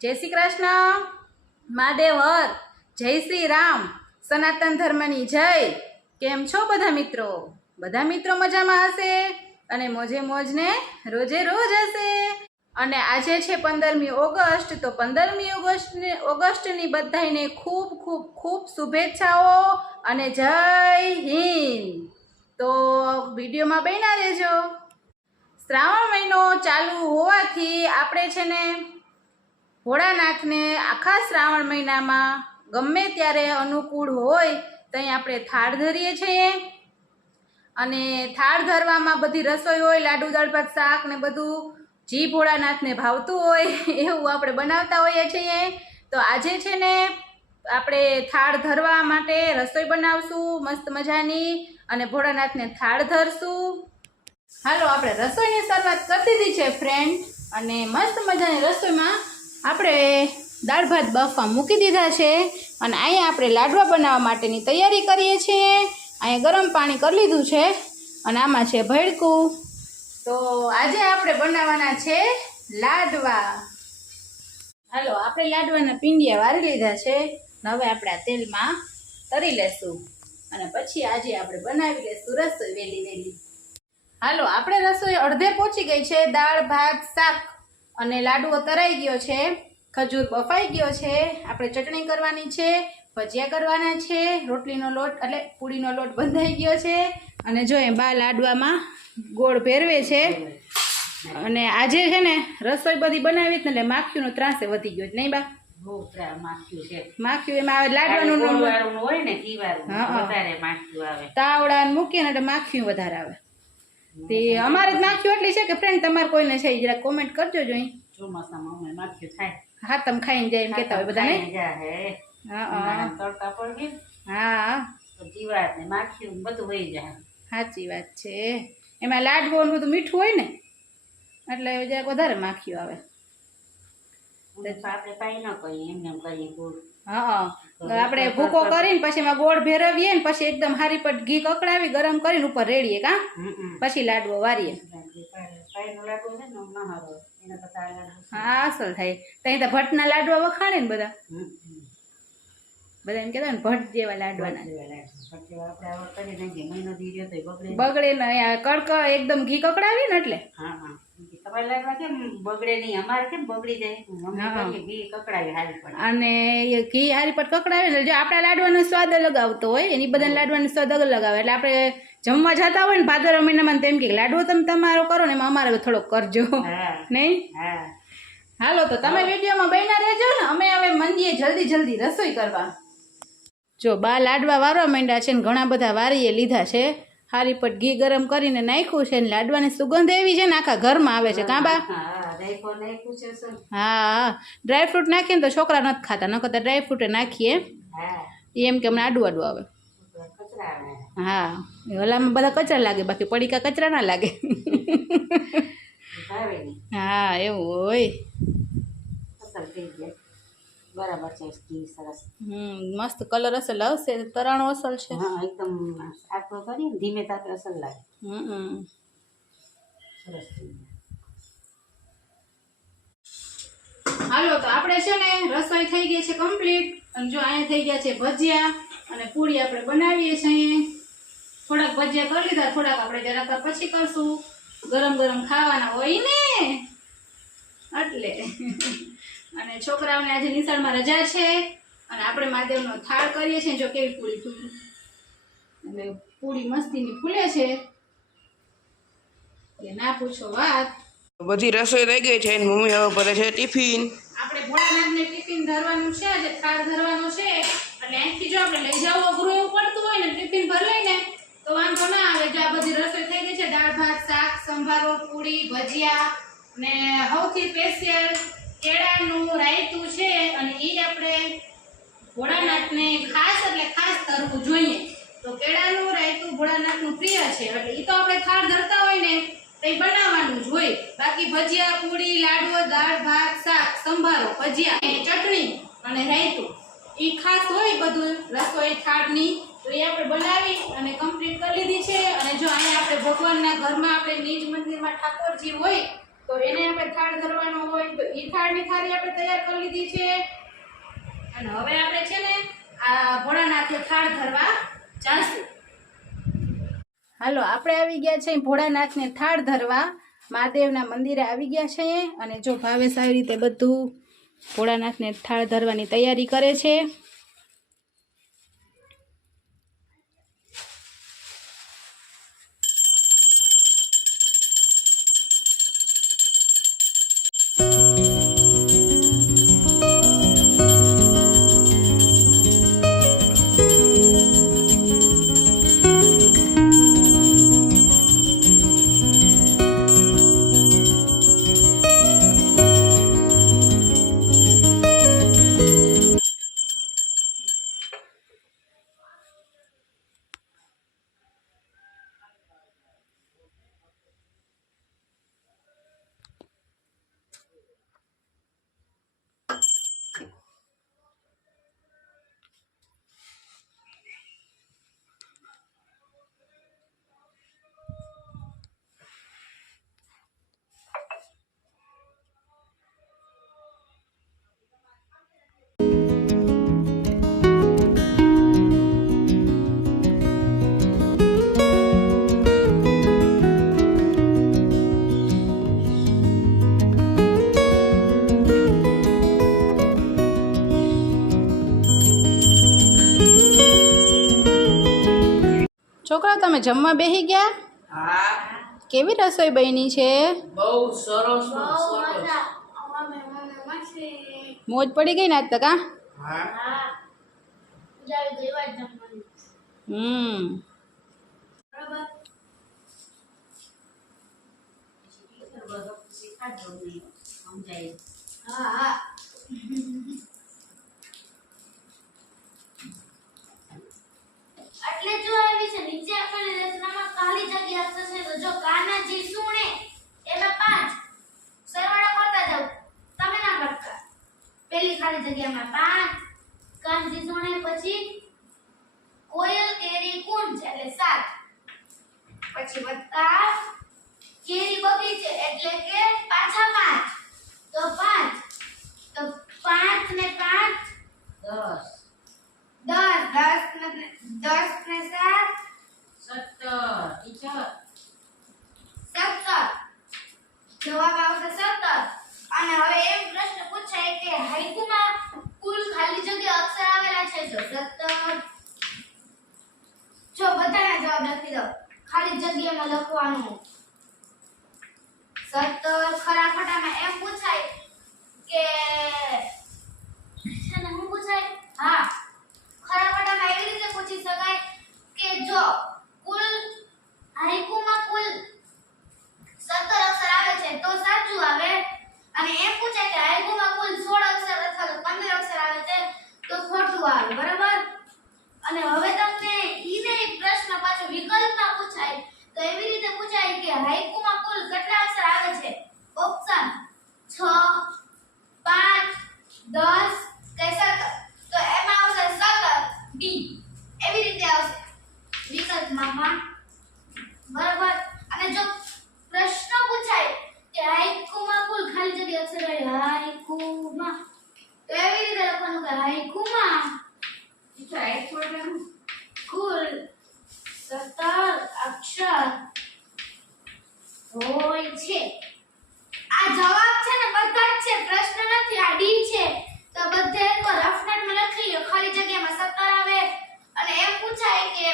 જય શ્રી કૃષ્ણ, મહાદેવ હર, જય શ્રી રામ, સનાતન ધર્મની જય। કેમ છો બધા મિત્રો? બધા મિત્રો મજામાં હશે અને મોજે મોજને રોજે રોજ હશે। અને આજે છે 15મી ઓગસ્ટ, તો 15મી ઓગસ્ટની બધાને ખૂબ ખૂબ ખૂબ શુભેચ્છાઓ અને જય હિન્દ। તો વિડીયોમાં બન્યા રહેજો। શ્રાવણ મહિનો ચાલુ હોવાથી આપણે છે ને ભોળાનાથને આખા શ્રાવણ મહિનામાં ગમે ત્યારે અનુકૂળ હોય ત્યાં આપણે થાળ ધરીએ છીએ। અને થાળ ધરવામાં બધી રસોઈ હોય, લાડુ, દાળ ભાત, શાક ને બધું જી ભોળાનાથને ભાવતું હોય એવું આપણે બનાવતા હોઈએ છીએ। તો આજે છે ને આપણે થાળ ધરવા માટે રસોઈ બનાવશું મસ્ત મજાની અને ભોળાનાથને થાળ ધરશું। હાલો આપણે રસોઈની શરૂઆત કરી દીધી છે ફ્રેન્ડ। અને મસ્ત મજાની રસોઈમાં આપણે દાળ ભાત બફવા મૂકી દીધા છે અને અહીંયા આપણે લાડવા બનાવવા માટેની તૈયારી કરીએ છીએ। અહીંયા ગરમ પાણી કરી લીધું છે અને આમાં છે ભડકું। તો આજે આપણે બનાવવાના છે લાડવા। હાલો આપણે લાડવાના પીંડિયા વારી લીધા છે, હવે આપણે આ તેલમાં તરી લેશું અને પછી આજે આપણે બનાવી લેશું રસોઈ વહેલી વહેલી। હાલો આપણે રસોઈ અડધે પહોંચી ગઈ છે। દાળ ભાત શાક અને લાડવો તરાઈ ગયો છે, ખજૂર બફાઈ ગયો છે, આપણે ચટણી કરવાની છે, ભજીયા કરવાના છે, રોટલીનો લોટ એટલે પૂરીનો લોટ બંધાઈ ગયો છે અને જો એ બા લાડવામાં ગોળ ભેરવે છે। અને આજે છે ને રસોઈ બધી બનાવી એટલે માખીનો ત્રાસે વધી ગયો નહીં બા? માખી એમાં લાડવાનું હોય ને તાવડા મૂકીએ ને એટલે માખી વધારે આવે। તે અમારે જ માખીઓ એટલી છે કે ફ્રેન્ડ તમારે કોઈને છે જરા કોમેન્ટ કરજો જોઈ। ચોમાસામાં અમે માખીઓ થાય હા તમે ખાઈને જાય એમ કહેતા હોય બધા ને? હા જીવાત ને માખીઓ બધું વહી જાય। સાચી વાત છે, એમાં લાડવો બધું મીઠું હોય ને એટલે જરાક વધારે માખીઓ આવે। આપણે પાઈ ન કરીએ એમને એમ કરીએ ગોળ। હા આપણે ભૂકો કરીને પછી એમાં ગોળ ભેરવીએ ને પછી એકદમ હારી પર ઘી કકડાવી ગરમ કરીને ઉપર રેડીએ કા પછી લાડવો વારીએ। હા અસલ થાય ત્યાં તો ભટ્ટના લાડવા વખાણે ને બધા એમ કહેતા ને ભટ્ટ જેવા લાડવાના બગડે ને કડક એકદમ ઘી કકડાવી ને એટલે બગડે નહીં, અમારે કેમ બગડી જાય ઘી કકડાવી હારી પડે અને એ ઘી હારી પર કકડાવે ને જો આપણા લાડવાનો સ્વાદ અલગ આવતો હોય એની બધા લાડવાનો સ્વાદ અલગ આવે। એટલે આપણે જમવા જતા હોય ને ભાદરવા મહિનામાં તેમ કે લાડવો તમે તમારો કરો ને એમાં અમારે થોડોક કરજો નહીં? હાલો તો તમે વિડીયોમાં બન્યા રહેજો ને, અમે હવે મંદીએ જલ્દી રસોઈ કરવા। જો બા લાડવા વારવા માંડ્યા છે ને ઘણા બધા વારીએ લીધા છે, હારી પટ ઘી ગરમ કરીને નાખ્યું છે ને લાડવાની સુગંધ એવી છે ને આખા ઘરમાં આવે છે કા બા? હા ડ્રાયફ્રૂટ નાખીએ ને તો છોકરા નથી ખાતા, ન કરતા ડ્રાયફ્રૂટ નાખીએ એમ કે અમને આડું આવે। હા ઓલામાં બધા કચરા લાગે, બાકી પડીકા કચરા ના લાગે। હા એવું હોય બરાબર છે, સરસ મસ્ત કલર અસલ આવશે, તરાણો અસલ છે એકદમ આખો કરીને ધીમે તાપે અસલ લાગે। સરસ। હાલો તો આપણે છે ને રસોઈ થઈ ગઈ છે કમ્પ્લીટ અને જો અહીંયા થઈ ગયા છે ભજીયા અને પૂરી આપણે બનાવીએ છીએ। થોડાક ભજીયા કરી લીધા, થોડાક આપણે જરાક પછી કરશું, ગરમ ગરમ ખાવાના હોય ને એટલે। અને છોકરાઓને આજે નિશાળમાં રજા છે અને આપણે મહાદેવનો થાળ કરીએ છીએ। જો કેવી પૂરી ફૂલી, એટલે પૂરી મસ્તીની ફૂલે છે કે ના પૂછો વાત। બધી રસોઈ થઈ ગઈ છે, મમ્મી હવે ભરે છે ટિફિન। આપણે ભોળાનાથને ટિફિન ધરવાનું છે, આજે થાળ ધરવાનો છે એટલે અહીંથી જો આપણે લઈ જવું અઘરું એવું પડતું હોય ને ટિફિન ભરી ને તો વાંધો ના આવે। જો આ બધી રસોઈ થઈ ગઈ છે, દાળ ભાત શાક સંભારો પૂરી ભજીયા ને સૌથી સ્પેશિયલ કેળાનું રાયતું છે અને એ આપણે ભોળાનાથને ખાસ એટલે ખાસ ધરવું જોઈએ। તો કેળાનું રાયતું ભોળાનાથનું પ્રિય છે એટલે એ તો આપણે થાળ ધરતા હોય ને તે બનાવવાનું જ હોય। બાકી ભજીયા પૂરી લાડવો દાળ ભાત શાક સંભારો ભજીયા ચટણી અને રાયતું એ ખાસ હોય બધું રસોઈ થાળની, તો એ આપણે બનાવી અને કમ્પ્લીટ કરી લીધી છે। અને જો અહીંયા આપણે ભગવાનના ઘરમાં આપણે નિજ મંદિરમાં ઠાકોરજી હોય તો એને આપણે થાળ ધરવાનો હોય તો એ થાળની થાળી આપણે તૈયાર કરી લીધી છે અને હવે આપણે છે ને આ ભોળાનાથને થાળ ધરવા જાશું. હાલો આપણે આવી ગયા છે ભોળાનાથને થાળ ધરવા મહાદેવના મંદિરે આવી ગયા છે અને જો ભાવેશ આવી રીતે બધું ભોળાનાથને થાળ ધરવાની તૈયારી કરે છે. છોકરા તમે જમવા બેસી ગયા? હા કેવી રસોઈ બની છે? બહુ સરસ મોજ પડી ગઈ ને આજ તક? હા હમ એટલે જો આવી છે નીચે આપેલી રચનામાં ખાલી જગ્યા થશે તો જો કાનાજી સુણે એમાં 5 સરવાળો કરતા જાવ તમે ના કરતા પેલી ખાલી જગ્યામાં 5 કાનજી સુણે પછી કોયલ કેરી કુંજ એટલે 7 પછી વત્તા કેરી બગીચે એટલે કે પાછા 5 તો 5 ને 5 10 10 ને 7 17 જવાબ આવશે 17 અને હવે એમ પ્રશ્ન પૂછાય કે હાઈકુમાં કુલ ખાલી જગ્યા અક્ષર આવેલા છે જો 17 જો બધાના જવાબ લખી દો ખાલી જગ્યામાં લખવાનું 17 ખરા ખોટામાં એમ પૂછાય કે છે ને હું પૂછાય હા ખરા ખોટામાં એવી રીતે પૂછી શકાય કે જો કુલ હાઈકુમાં કુલ 17 અક્ષર આવે છે તો સાચું આવે અને એમ પૂછાય કે હાઈકુમાં કુલ 16 અક્ષર અથવા તો 15 અક્ષર આવે છે તો ખોટું આવે બરાબર. અને હવે તમને ઈને પ્રશ્ન પાછો વિકલ્પમાં પૂછાય તો એવી રીતે પૂછાય કે હાઈકુમાં કુલ કેટલા અક્ષર આવે છે ઓપ્શન 6 5 10 કે 17 તો એમાં આવશે 17 બી એવી રીતે આવશે વિકલ્પમાં બરાબર. અને જો પ્રશ્ન પૂછાય કે હાઈકુમાં કુલ ખાલી જગ્યા અક્ષર હોય હાઈકુમાં તો એવી રીતે લખવાનું કે હાઈકુમાં કુલ 17 અક્ષર હોય છે. આ જવાબ છે ને બધા જ છે પ્રશ્ન નથી આ ડી છે તો બધે એક રફ નોટમાં લખી લો ખાલી જગ્યામાં 17 આવે અને એમ પૂછાય કે